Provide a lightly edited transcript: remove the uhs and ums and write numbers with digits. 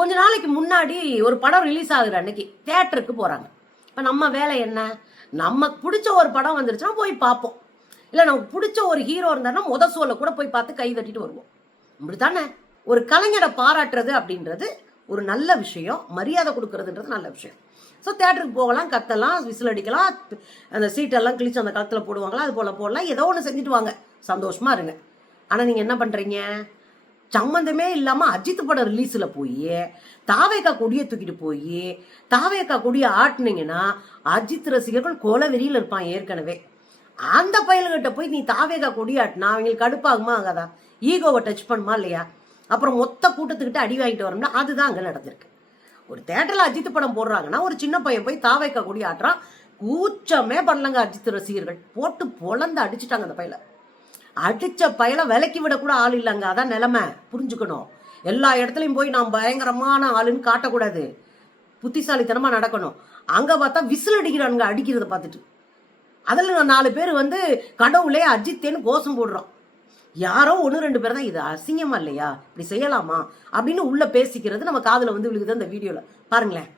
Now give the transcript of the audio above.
கொஞ்ச நாளைக்கு முன்னாடி ஒரு படம் ரிலீஸ் ஆகுற அன்னைக்கு தியேட்டருக்கு போறாங்க. இப்ப நம்ம வேலை என்ன? நமக்கு பிடிச்ச ஒரு படம் வந்துருச்சுன்னா போய் பார்ப்போம். இல்ல நமக்கு பிடிச்ச ஒரு ஹீரோ இருந்தாருன்னா ஷோல கூட போய் பார்த்து கை தட்டிட்டு வருவோம். இப்படித்தானே ஒரு கலைஞரை பாராட்டுறது அப்படின்றது ஒரு நல்ல விஷயம், மரியாதை கொடுக்கறதுன்றது நல்ல விஷயம். ஸோ தேட்டருக்கு போகலாம், கத்தலாம், விசில் அடிக்கலாம், அந்த சீட்டெல்லாம் கிழிச்சு அந்த காலத்தில் போடுவாங்களா அது போல போடலாம், ஏதோ ஒன்று செஞ்சுட்டு வாங்க, சந்தோஷமா இருங்க. ஆனால் நீங்கள் என்ன பண்ணுறீங்க? சம்மந்தமே இல்லாமல் அஜித் படம் ரிலீஸில் போய் தாவேக்கா கொடியை தூக்கிட்டு போய் தாவேக்கா கொடியை ஆட்டினீங்கன்னா அஜித் ரசிகர்கள் கொலவெறியில் இருப்பான். ஏற்கனவே அந்த பயல்கிட்ட போய் நீ தாவேக்கா கொடி ஆட்டினா அவங்களுக்கு கடுப்பாகுமா ஆகாதா? ஈகோவை டச் பண்ணுமா இல்லையா? அப்புறம் மொத்த கூட்டத்துக்கிட்ட அடி வாங்கிட்டு வரோம்னா அதுதான் அங்கே நடந்திருக்கு. ஒரு தேட்டரில் அஜித் படம் போடுறாங்கன்னா ஒரு சின்ன பையன் போய் தாவேக்கா கொடி ஆட்டுறான், கூச்சமே பண்ணலங்க. அஜித் ரசிகர்கள் போட்டு பொழந்து அடிச்சுட்டாங்க. அந்த பையல அடிச்ச பையல விலக்கி விட கூட ஆள் இல்லைங்க. அதான் நிலைமை, புரிஞ்சுக்கணும். எல்லா இடத்துலையும் போய் நான் பயங்கரமான ஆளுன்னு காட்டக்கூடாது, புத்திசாலித்தனமா நடக்கணும். அங்க பார்த்தா விசில் அடிக்கிறானுங்க, அடிக்கிறத பார்த்துட்டு அதில் 4 பேர் கடவுளே அஜித்தேன்னு கோஷம் போடுறோம். யாரோ 1-2 பேர் தான் இது அசிங்கமா இல்லையா, இப்படி செய்யலாமா அப்படின்னு உள்ள பேசிக்கிறது நம்ம காதுல விழுகுது. அந்த வீடியோல பாருங்களேன்.